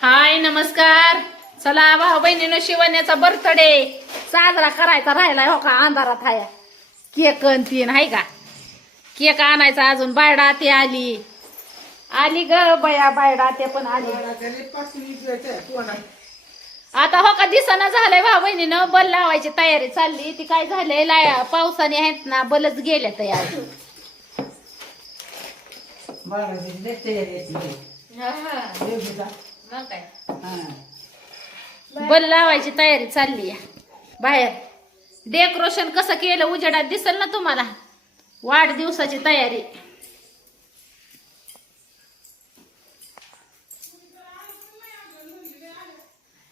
हाय नमस्कार. चला भाऊ बहिणीनं शिवण्याचा बर्थडे साजरा करायचा राहिलाय हो का? अंधारात हाय केक अन तीन हाय का? केक आणायचा अजून बायडा ती आली. आली ग बया बायडा ते पण आली. आता हो का दिसाना झालंय भाऊ बहिणीनं बल लावायची तयारी चालली. ती काय झालंय लाया पावसाने आहेत ना बलच गेल्या तयार मग काय? बल लावायची तयारी चालली आहे. बाहेर. डेकोरेशन कसं केलं उजेडात दिसल ना तुम्हाला? वाढदिवसाची तयारी.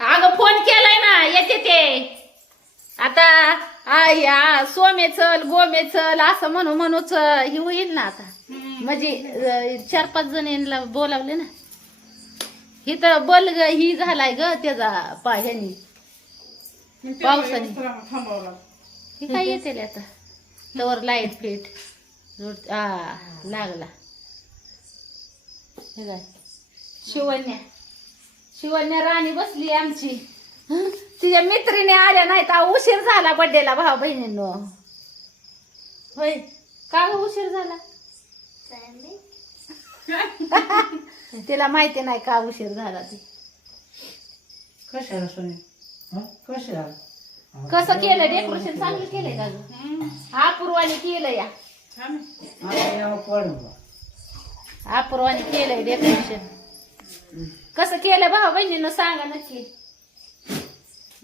अगं फोन केलाय ना. येते ते. आता आ, या सोमे चल गोमे चल असं म्हणू म्हणूच ही होईल ना आता. म्हणजे चार पाच जणींना बोलावले ना. ही तर बल ग ही झालाय ग त्याचा पा ह्यानी पावसाने. ही काय येते आता? तवर लाइट फिट जोड आ लागला. हे काय? शिवण्या. शिवण्या राणी बसली आमची. हं? तिच्या मैत्रिणी आल्या नाहीत. आ, उशीर झाला बड्डेला भाऊ बहिणींनो. होय. का उशीर झाला? तिला माहिती नाही का उशीर झाला ती. कशाला सोने? कशाला? कसं केलं डेकोरेशन चांगलं केलंय का ग अपूर्वाने केलं या. आता यावं पडलं अपूर्वाने केलंय डेकोरेशन कसं केलं भाऊ बहिणीनं सांगा नक्की.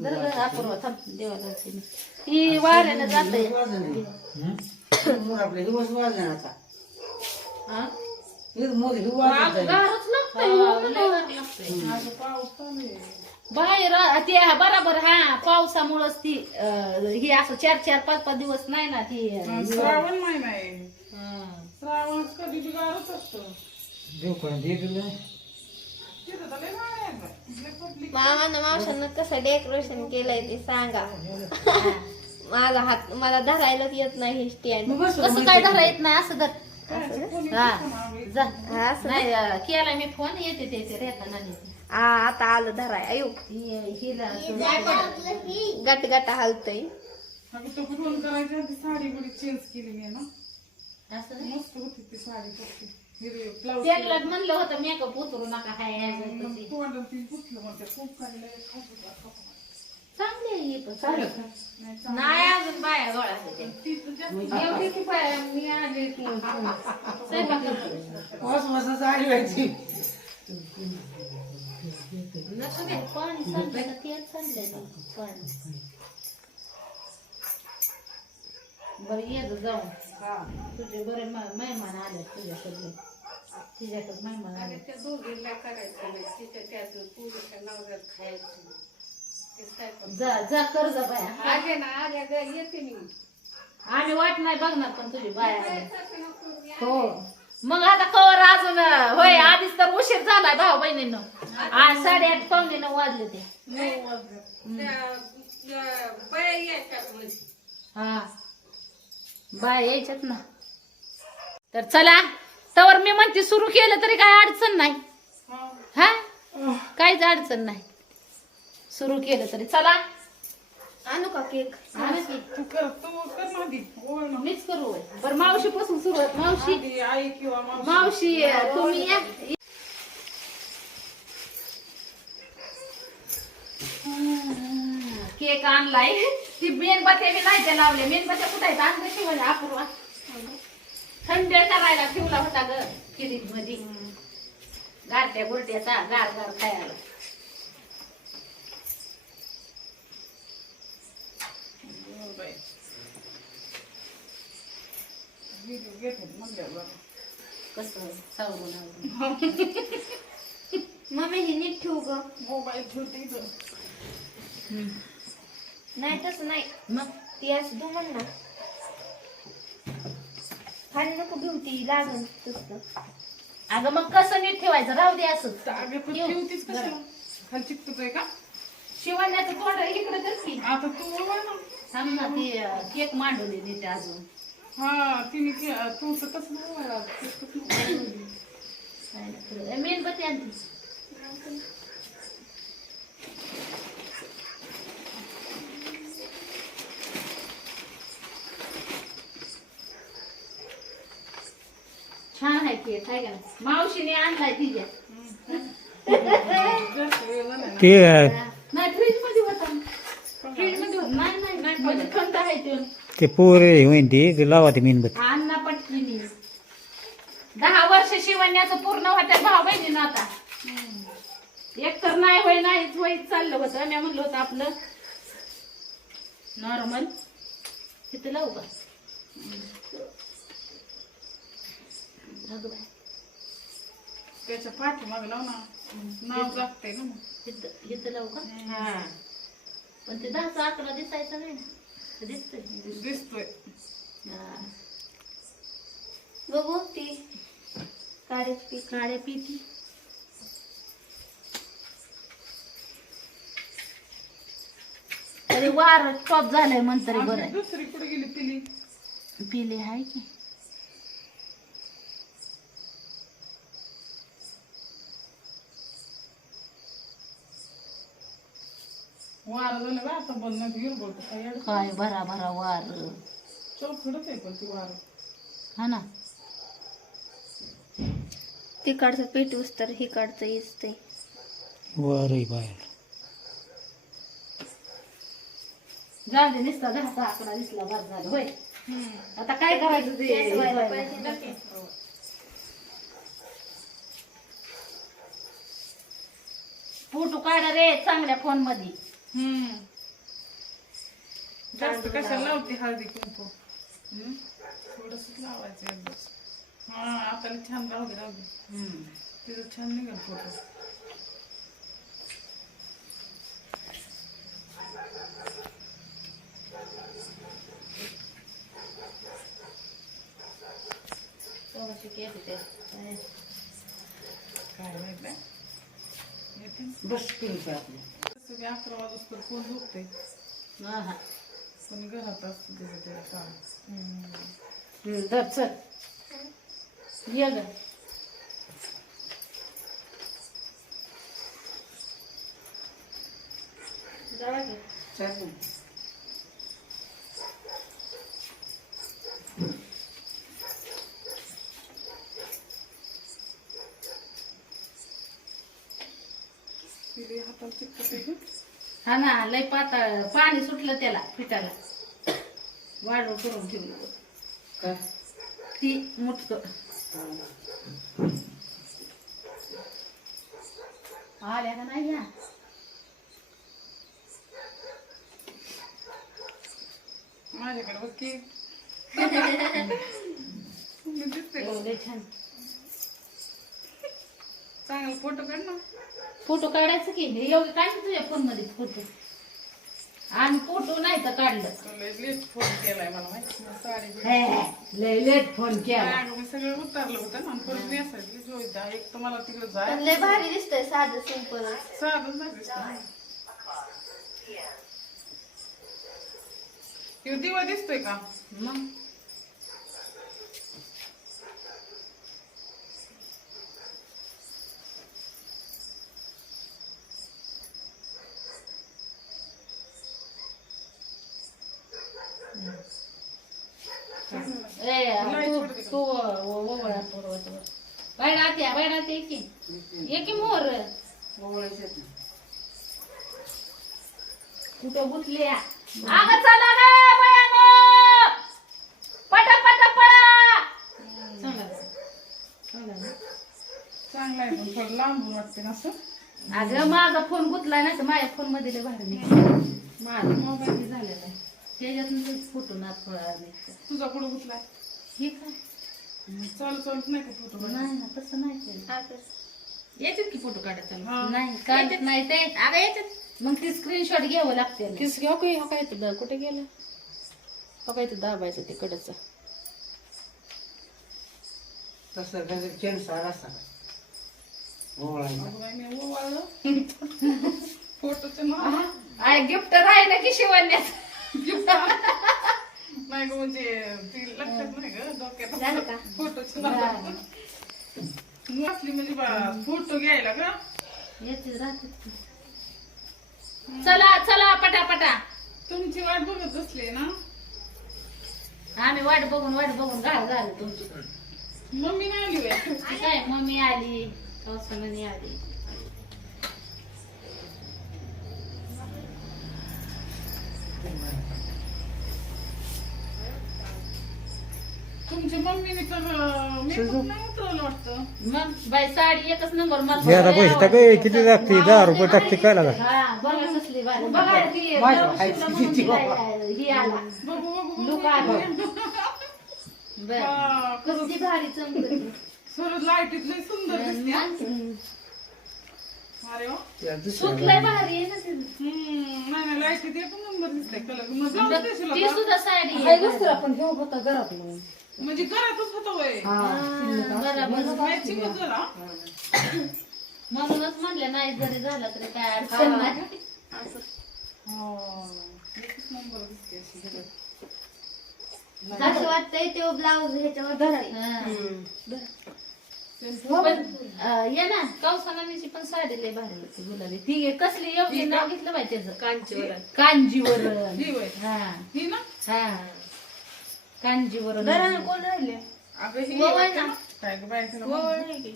बरं बरं अपूर्वा थांब. देवाला मी. वाऱ्यानं जाते दिवस वाजले हा? हे? ही जाईल. गारच लागतंय, ना. बाहेर ते बरोबर हा पावसामुळंच ती अं, ही असं चार चार पाच पाच दिवस नाही ना ती श्रावण महिना आहे. हा. श्रावण कधी बी गारच असतो तिथं तर लय. लय. मामानं मावशानं कसं डेकोरेशन केलंय ते सांगा. माझा हात मला धरायलाच येत नाही हे स्टँड कसं काय धरा येत नाही असं धर. हा. जा असं नाही अं, केला मी फोन येते ते ते रेखाना नेते. आ आता आलं धराय अयो हि- हिला गट गट हलतय अगं तो फोन करायच्या आधी साडी बिडी चेंज केली मी ना असं नाही. मस्त होती ती साडी कशी हिरवी ब्लाऊज त्यांना म्हणलं होतं मेकअप उतरू नका हाय हाय हाय तशी. तोंडाला ती पुसलं म्हणते खूप खाऊ खाऊ का. चांगली आहे ही पण. नाही. नाही अजून बाया गोळा होते. एवढी मी आली की स्वयंपाक करते. पाच वाजता जाळी व्हायची नसू दे, पाणी सांडलं का तेल सांडलंय ना, पाणी. बरं ये गं जाऊन. तुझे बरे म- मेहमान आले तुझ्या सगळे तुझ्याकडे मेहमान आले जा जा कर जा बाया. आम्ही वाट नाही बघणार पण तुझी बाया. हो. मग आता कवर अजून होय आधीच तर उशीर झालाय भाऊ बहिणींनो. आज साडेआठ पावणे नऊ वाजले ते. हा. बाय यायच्यात ना. तर चला तवर मी म्हणते सुरू केलं तरी काय अडचण नाही. हा? काहीच अडचण नाही. सुरू केलं तरी. चला. आणू का केक. मीच करू. बरं मावशी पासून सुरुवात मावशी. आई किंवा मावशी. मावशी तुम्ही या. केक आणलाय. ती मेणबत्त्या बी नाही त्या लावल्या. मेणबत्त्या कुठे आहेत? आणलं शिवाय अपूर्वा. थंड करायला ठेवला होता ग फ्रीजमध्ये गारट्या गुरट्याचा गार गार खायला हो बाई. व्हिडिओ घेत होते म्हणल्यावर बघा. कसं सावरून मम्मी ही नीट ठेवू ग. मोबाईल ठेवते नाही तसं नाही. मग? ती असं तू म्हण ना. खाली नको घेऊ ती लागून तसं अगं मग कसं नीट ठेवायचं? राहू दे असं. अगं पण. ठेवतीच खाली चिकटतोय का? शिवण्याचं तोंड इकडे आता तू ना. थांब ना ती केक मांडवली तिथे अजून. हा तिने तू तर कसं नाही मेणबत्ती छान आहे ते आहे मावशीने आणलाय तिच्या. ते म्हणजे थंड आहे ते. ते पोरे होईन ते ते लावा ते मेणबत्ती. अण्णा दहा वर्ष शिवण्याचं पूर्ण होत्या भाऊ बहिणीनं आता. एक तर नाही होय नाहीच होईत चाललं होतं. मी म्हणलं होतं आपलं नॉर्मल तिथं लावू का? त्याच्या पाठीमाग लाव ना नाव जागते ना मग. इथं इथं लावू का? पण ते दहाचा आकडा दिसायचा नाही ना. दिसतंय. दिसतोय. हा. बघू ती काढायची पीठ काळ्या पिठी तरी वार टॉप झालंय म्हणतरी बरं आहे. दुसरी कुठे गेली पिली. पिले आहे की? वार झालं बा आता बंद नाही गेलो बोलतो काय भरा भरा वार चौकडच आहे पण ती वार. हा ना? तिकडचं पीठ हिकडचं इचते वारही बाहेर. जाऊ दे निसता दहाचा आकडा दिसला बाद झालं होय. आता काय करायचं ते? फोटो काढा रे चांगल्या फोनमध्ये हम्म जास्त कशाला लावते हळदी कुंकू हम्म? थोडस लावायचं एकदाच हा आता छान राहू दे राहू दे. तिथं छान निघेल फोटो. काय? काय माहीत. बस पिंक आपलं बी अकरा वाजता कोण झोपते हा, हा. पण घरात असतं त्याचं त्याला काम. हम्म, धर, चल. ये ग. जावा की. चालेल तिथे हाताला चिकटत आहे का हा ना लय पातळ. पाणी सुटलं त्याला पिठाला. वाढव करून ठेवलं. काय? ती मुटक. आल्या का नाही या? माझ्याकडे बघ की? हो, छान. चांगला फोटो काढ ना. फोटो काढायचं की एवढं काढ तुझ्या फोनमध्ये फोटो आणि फोटो नाही तर काढलं. लेट फोन केलाय मला माहिती नाही. साडी बिडी. हे, लय लेट फोन केला. काय मी सगळं उतारलं होतं ना परत नेसायची एक तर मला तिकडे जाय पण लय भारी दिसतंय साधं सिंपल साधं झालं. दिसतं. ह्यो दिवा दिसतोय का? मग? तू तू ओवळा बाहेर आत्या बाहेर आत्या की ये की मोर. कुठं गुतले अगं चला ग बयानो. पटा पटा पळा. चांगला आहे. पण थोडं लांबून वाटते ना असं? अगं माझा फोन गुतलाय ना तर माझ्या फोनमध्ये निघतो. माझा मोबाईल झालेला आहे. त्याच्यातून फोटो ना थोडा निघतो तुझा कुठं गुतलाय हे काय? चालू चालत नाही का फोटो नाही ना तसं नाही केलं. येतात की फोटो काढायचा नाही काढत नाही ते. अगं याच्यात? मग ती स्क्रीनशॉट घ्यावं लागते किस घ्या काही हा काय तुला कुठे गेलं? हा काय दाबायचं ते कडचं. तसं कसं चेन सारा असा ओवळायचा फोटोचं नाव. आय गिफ्ट राहिलं की शिवण्याचं. नाही ग म्हणजे ती लक्षात नाही ग झालं डोक्यात का? फोटोचं नाव असली म्हणजे बा फोटो घ्यायला का. राहतात चला चला पटापटा. तुमची वाट बघत बसले ना? आम्ही वाट बघून वाट बघून घाल घाल तुमची. मम्मी नाही आली. काय मम्मी आली कौसमनी आली. तुमच्या मम्मीने तर अं, नाही उतरवलं वाटतं. मग बाई साडी एकच नंबर मला पैसे टाके किती दहा रुपये टाकते काय लागा हा बघा कसली भारी बघा ती माझ्या ब्लाऊज हायची शिवलं किती म्हणून बाबा. काय, ही आला. बघू बघू लुक आला. बर. कसली भारी चमकती खरंच लाईटीत लय सुंदर दिसते हा. अरे वा. लय भारी आहे ना तिचं. हम्म, नाही नाही लाईटीत एक नंबर दिसते कलर. मग ब्लाऊज देशील ती आता? सुद्धा साडी दुसरा पण घेऊ होता घरात म्हणून. म्हणजे घरातच होतं वय म्हणूनच म्हणलं नाही जरी झालं तरी काय अडचण नाही. हो. एकच नंबर दिसते अशी घरात. असं वाटतंय तो ब्लाऊज ह्याच्यावर धरायचा. हा. पण अं, ये ना. कौसानाची पण साडी लय भारी होती गुलाबी. ती कसली एवढी नाव घेतलं माहिती त्याचं कांजीवरण कांजीवरण ही वय हा. ही ना? हा. कोण राहिले अगं ही वळ वाटतं ना. ना. काय गं बाय खरं म्हणते.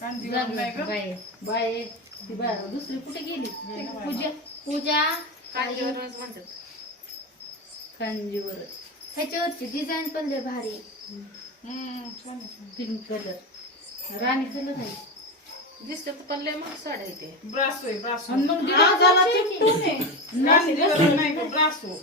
कांजीवरम नाही गं. बाय बाय ती बाय दुसरी कुठे गेली? पूजा पूजा. म्हणतात. ह्याच्यावरची डिझाईन पण लय भारी आहे. हम्म, छान आहे, छान. पिंक कलर राणी कलर आहे. दिसते पण लय महाग साड्या येते ब्रासो आहे ब्रासो. आणि मग नाही गं, ब्रासो.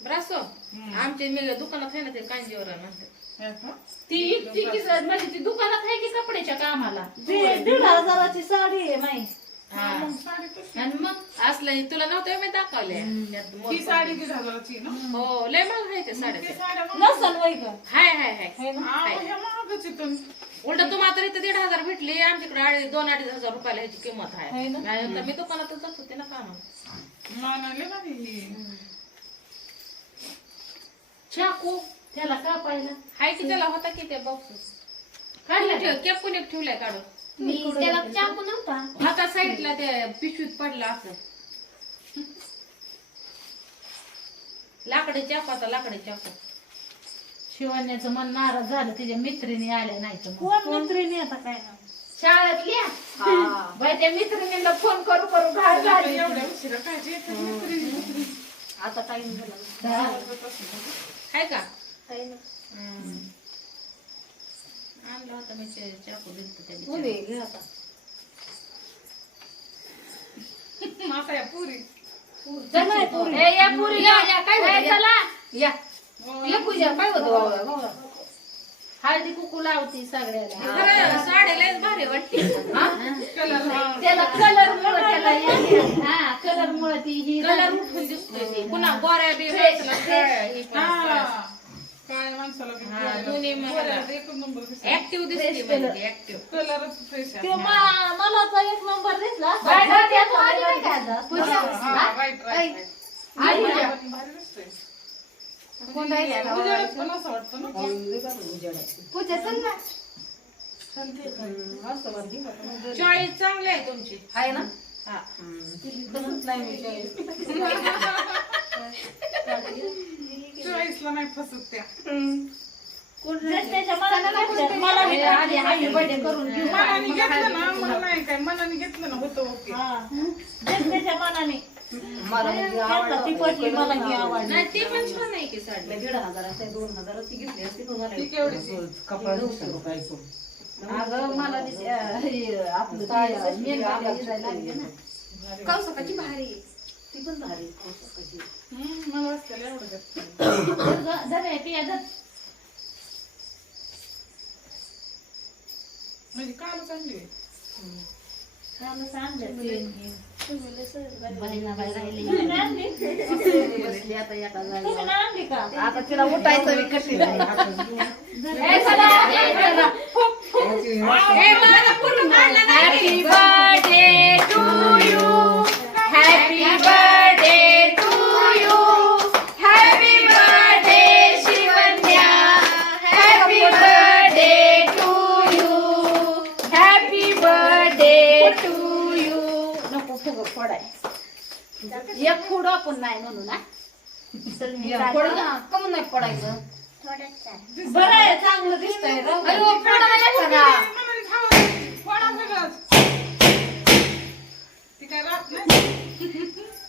ब्रासो आमच्या मी दुकानात आहे ना ते कांजीवरण असते हे का? ती इतकी की सर म्हणजे ती दुकानात आहे की कपड्याच्या कामाला? दीड हजाराची साडी आहे माई. हा. मग साडी कशी? आणि मग असलं हे तुला नव्हतं मी दाखवले. त्यात मोर- ही साडी दीड हजाराची आहे ना? हो लय महाग आहे ते साड्या ते ते. साड्या मग- नसन वय का हाय हाय हाय. हा, मग ह्या महागच आहेत पण. उलट तुम्हाला तर इथं दीड हजार भेटली. आमच्याकडे अडीच दोन अडीच हजार रुपयाला ह्याची किंमत आहे. नाही तर मी दुकानातच जात होते ना काम नाही, नाही, ही. चाकू त्याला कापायला. हाय की त्याला होता की ते बॉक्स काढला ठेव केप कोणी ठेवलाय काढून. मी त्याला चाकू नव्हता. हाता साईडला ते पिशवीत पडला असं लाकडे चाकू आता लाकडे चाकू. शिवण्याचं मन नाराज झालं तिच्या मैत्रिणी आल्या नाही तर मग. कोण मैत्रिणी आता काय ना शाळेतल्या? बाई त्या मैत्रिणीला फोन करू करू घाल झाली. एवढ्या उशिरा काय? जे. आता टाइम झाला. हा. का? आहे ना. आणला होता मी चाकू आता. या पुरी. ए, या पुरी या, काय चला. या. ये. पूजा काय होतं? हळदी कुकू लावती सगळ्याला. खरं साडी लयच भारी वाटते. कलर हा. त्याला कलर मुळे त्याला हे- कलर मुळे ती ही कलर उठून दिसतोय ते. पुन्हा गोऱ्या बी. काय माणसाला मला. कलर एकच नंबर दिसतो. ऍक्टिव्ह दिसते म्हणजे ऍक्टिव्ह कलरच फ्रेश आहे. ते मा- मला तर एक नंबर दिसला. बाय, बाय, त्या कोण ना. पूजा चल ना. चॉईस चांगली आहे तुमची. आहे ना? हा. नाही मी. चॉईसला नाही फसत त्या. मनाने घेतलं ना मला नाही काय. मनाने घेतलं ना होतं ओके. हा. त्याच्या मनाने. मला म्हणजे आवडलं. ती पटली मला ही आवडली नाही ती पण छान आहे की साडी दीड हजाराची दोन हजाराची घेतली असती ती केवढीची? कपडा अगं मला ती, अं, हे, आपलं ते, लागले ना कौसकाची भारी आहे. ती पण भारी. हम्म, मला वाटलं पिया, धर. म्हणजे काल चांगली आहे. कालच आणलं ते. तुम्ही लय सहज भारी. बहिणा बाई राहिली नाही? बसली आता एका. नाही आता तिला उठायचं बी कठीण आहे. ए, चला, ए, एक फुड आपण नाही म्हणू ना चल मी ना. कमून नाही पडायचं बरं आहे चांगलं दिसतंय राहू दे. अरे ओ, फोडा नाही नाही.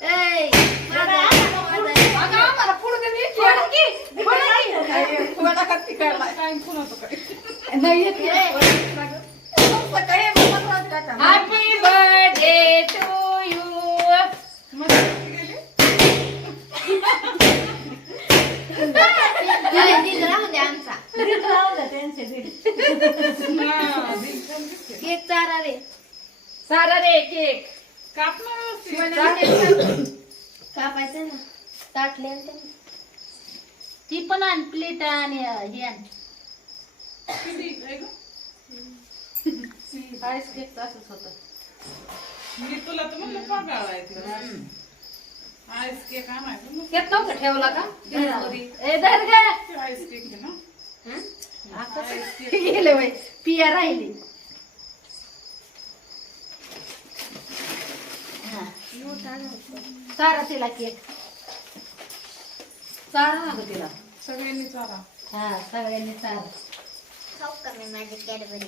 ए, आहे, आता माझं- अगं, आम्हाला फोडू दे नी. फोडा की. फोडा की. फोडा का तिकडला? काय पुन्हा काय नाही येत हे. मग रात्री आता. हॅपी बर्थडे टू यू नाही, दिल राहू दे आमचा दीड राहू दे त्यांचे दीड. केक चारा रे सारा रे केक व्यवस्थित. कापायचं ना ताटले आणि ते. ती पण आण प्लेट आणि हे आण? आईस केक असंच होतं मी तुला तर म्हणलं पगार आहे तिला आईस केक आणायचं मग केक नव्हतं ठेवला का घरी. ए धर ग आईस केक आहे ना गेले बाई. पिया राहिली. हा. चारा तिला केक चारा ना गं तिला. सगळ्यांनी चारा. हा सगळ्यांनी चारा. खाऊ का मी माझी कॅडबरी?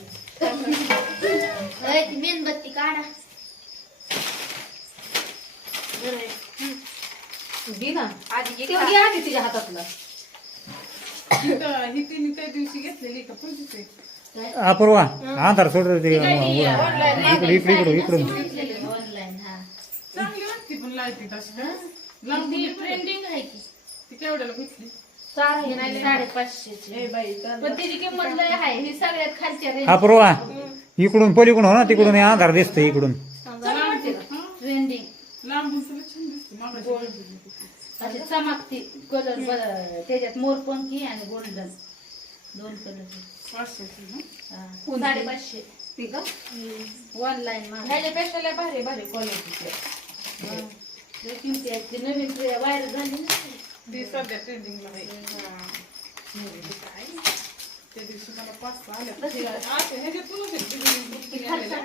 मेणबत्ती काढा. घे ना. आधी आधी तिच्या हातातलं. ही तिने त्या दिवशी घेतलेली का पूजित आहे अपूर्वा अंधार सोड ते इकडे इकडे इकडे इकडून ऑनलाईन हा. चांगली वाटते पण लाईटी तशी लांबून ट्रेंडिंग आहे. की. ती केवढ्याला घेतली चार हे नाही साडेपाचशेची. पण तिची किंमत लय आहे ही सगळ्यात खालच्या रेंज अपूर्वा इकडून पलीकडून हो ना तिकडून हे अंधार दिसतोय इकडून. लांबून सगळं छान दिसते. चमकती कलर त्याच्यात मोरपंखी आणि गोल्डन दोन कलर पाचशेची ना? साडेपाचशे. ती का? ऑनलाईन माग. ह्याच्यापेक्षा लय भारी भारी क्वालिटीचे किमती आहेत. ती नवीन व्हायरल झाली ना. ती सध्या ट्रेंडिंगला आहे. त्या दिवशी मला पाच सहा आल्या. ते असे ह्याच्यातूनच आहेत design आलेल्या.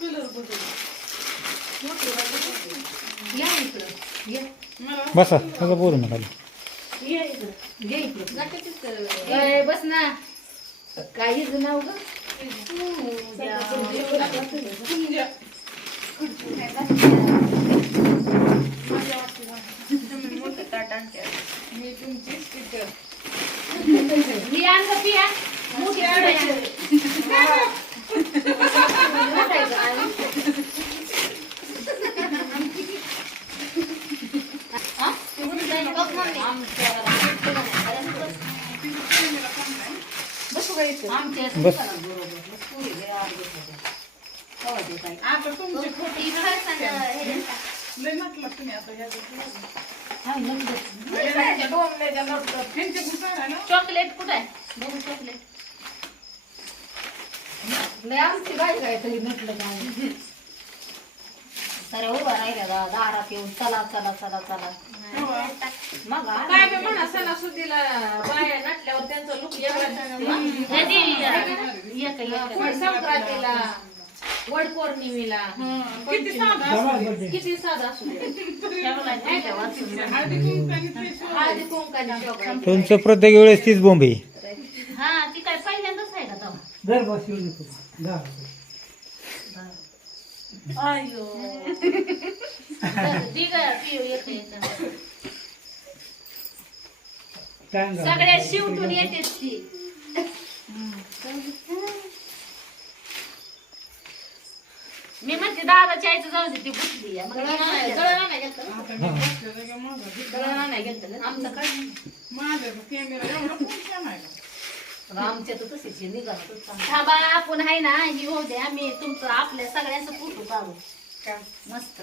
कलर बदल. या इकडं. या. बसा सगळं बोलू नका. खाली ये इकडं. ये इकडं. ए, बस ना. काहीच नाव ग. मी तुमची स्टिकर मी आणलं पिया. मोठी बस. आता तुमची फोटो लय म्हटलं तुम्ही आता ह्या त्यांचे पण काढा ना चॉकलेट कुठं आहे? बघू चॉकलेट. लय आमची बाई काय तरी म्हटलं काय. सर उभा राहिल्या दा- दारात येऊन चला चला चला चला. मग काय बी म्हणा सणासुदीला बाया नटल्यावर त्यांचा लुक संक्रांतीला वड पौर्णिमेला. किती साधा असू दे. किती साधा असू दे. हळदी कुंकाने facial हळदी कुंकाने शोभा तुमचं प्रत्येक वेळेस तीच बोंब हा ती काय पहिल्यांदाच आहे का तेव्हा? पिऊ येते याच्यामध्ये. सगळ्या शिवटून येते ती मी म्हणते दादाच्या आईचं जाऊ दे ती बुटली आहे. मग ती म्हणते, दळण नाही घेतलं आता मी बसल्या जागी माझा. दळण नाही घेतलं आमचं काय कॅमेरा एवढा फोन नाही का आमच्या तर तशीच आहे, निघालं तर चांगलं. थांबा आपण आहे ना ही होऊ दे आम्ही तुमचं आपल्या सगळ्यांचं फोटो काढू मस्त.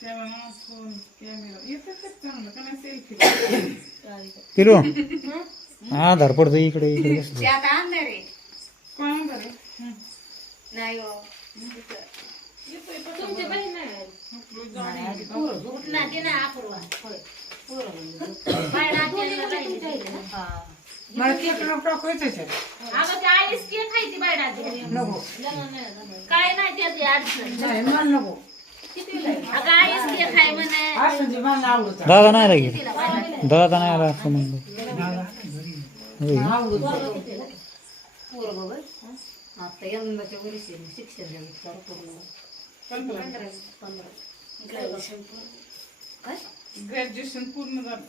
त्याला ना फोन कॅमेरा येतं ते चांगलं? का नाही सेल्फी पिलो आधार पडतो इकडे इकडे. आता आणणार रे कोण बरे नाही हो. तुमची बहीण नाही ना दे ना अपूर्वा. होय. हा. अगं आईस केक खायची बायडा आत्या. काय नाही त्याची अडचण अगं आईच केक आहे म्हणे दादा नाही लागेल दादा नाही आला असं म्हणलं होय. ग्रॅज्युएशन पूर्ण झालं.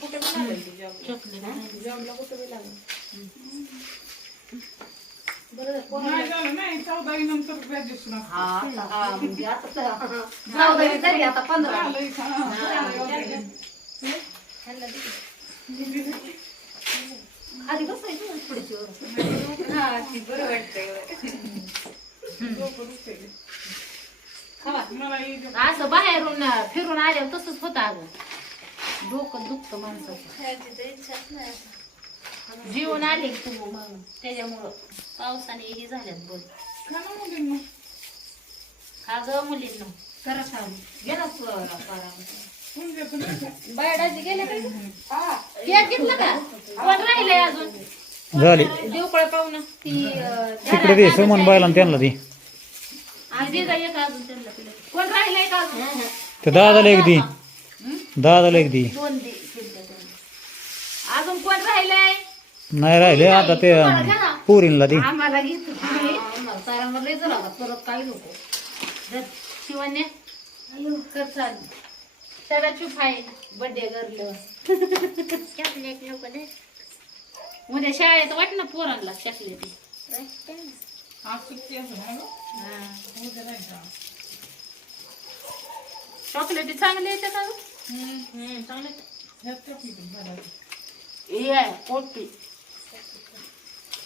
कुठे पण आलंय ती job. जॉबला कुठे बी लागलं. नाही झालं नाही चौदावी नंतर ग्रॅज्युएशन मला एक असं बाहेरून फिरून आल्यावर तसंच होतं अगं. डोकं दुखतं माणसाचं. जीवन आले की तू मग. त्याच्यामुळं पावसाने हे झाल्यात बोल खा ना मुलींना. हा ग मुलींना. करा छान कोण देतं नाही का? बायडाची गेले काय केक घेतलं का? कोण राहिलंय अजून? झाली. देवकळ पाहुणं ती अं, तिकडे दे सुमन बायला त्यांना दे. आधी जा एक अजून त्यांना तिला. कोण राहिलंय का अजून? ते दादाला एक दे. दादाला एक दे. दोन दे दिलते दोन. अजून कोण राहिलंय? नाही राहिले आता ते पोरींला दे. आम्हाला घेतो परत काय नको. कर चाल. त्याला चुप आहे बर्थडे करलं चॉकलेट नको दे. उद्या शाळेत वाट ना पोरांना चॉकलेट? चॉकलेट चांगले येते का. हे आहे पोटी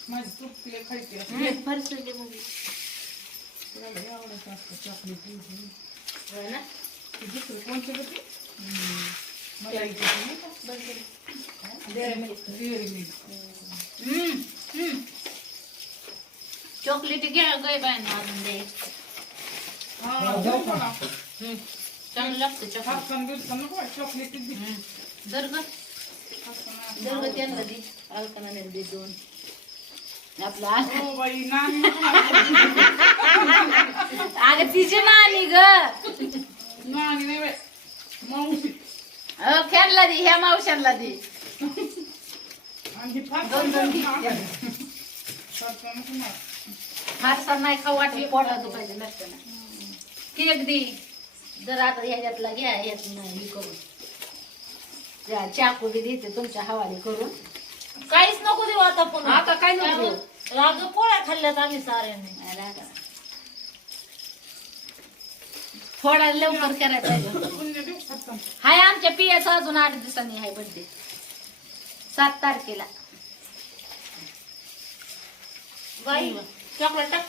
माझी तृप्ती खायची. फरसुली मुली चॉकलेट ना? दुसरं कोणतं. मला नाही का? चॉकलेट घ्या गय बाय ना अजून दे हा, देऊ मला. हम्म. चांगलं लागतं चॉकलेट बाई, चॉकलेट दे. दर ग हातानं. दर ग त्यांना दे अलकाना दे दोन आपलं हो बाई, नानी अगं तिची नानी ग नानी नाही बाई. मावशी. फॅनला दे ह्या मावशांना दे आणि ही फार दोन दोन घे. फारसा नको मला. फारसा नाही खाऊ वाटली पोटात दुखायचं नसतं ना केक दे जर आता ह्याच्यातला घ्या ह्यात नाही हे करून त्या चाकू बी देते तुमच्या हवाले करून काहीच नको देऊ आता पुन्हा आता काय नको देऊ? राग पोळ्या खाल्ल्यात आम्ही साऱ्यांनी नाही रागा. थोडा लवकर हातानं. हाय आमच्या पियाचा अजून आठ दिवसांनी आहे बर्थडे सात तारखेला. चॉकलेट टाक.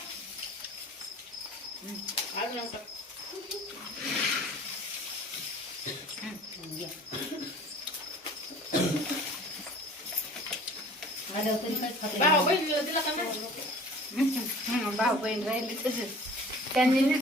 भाऊ बहीण राहिली तसेच त्यांनी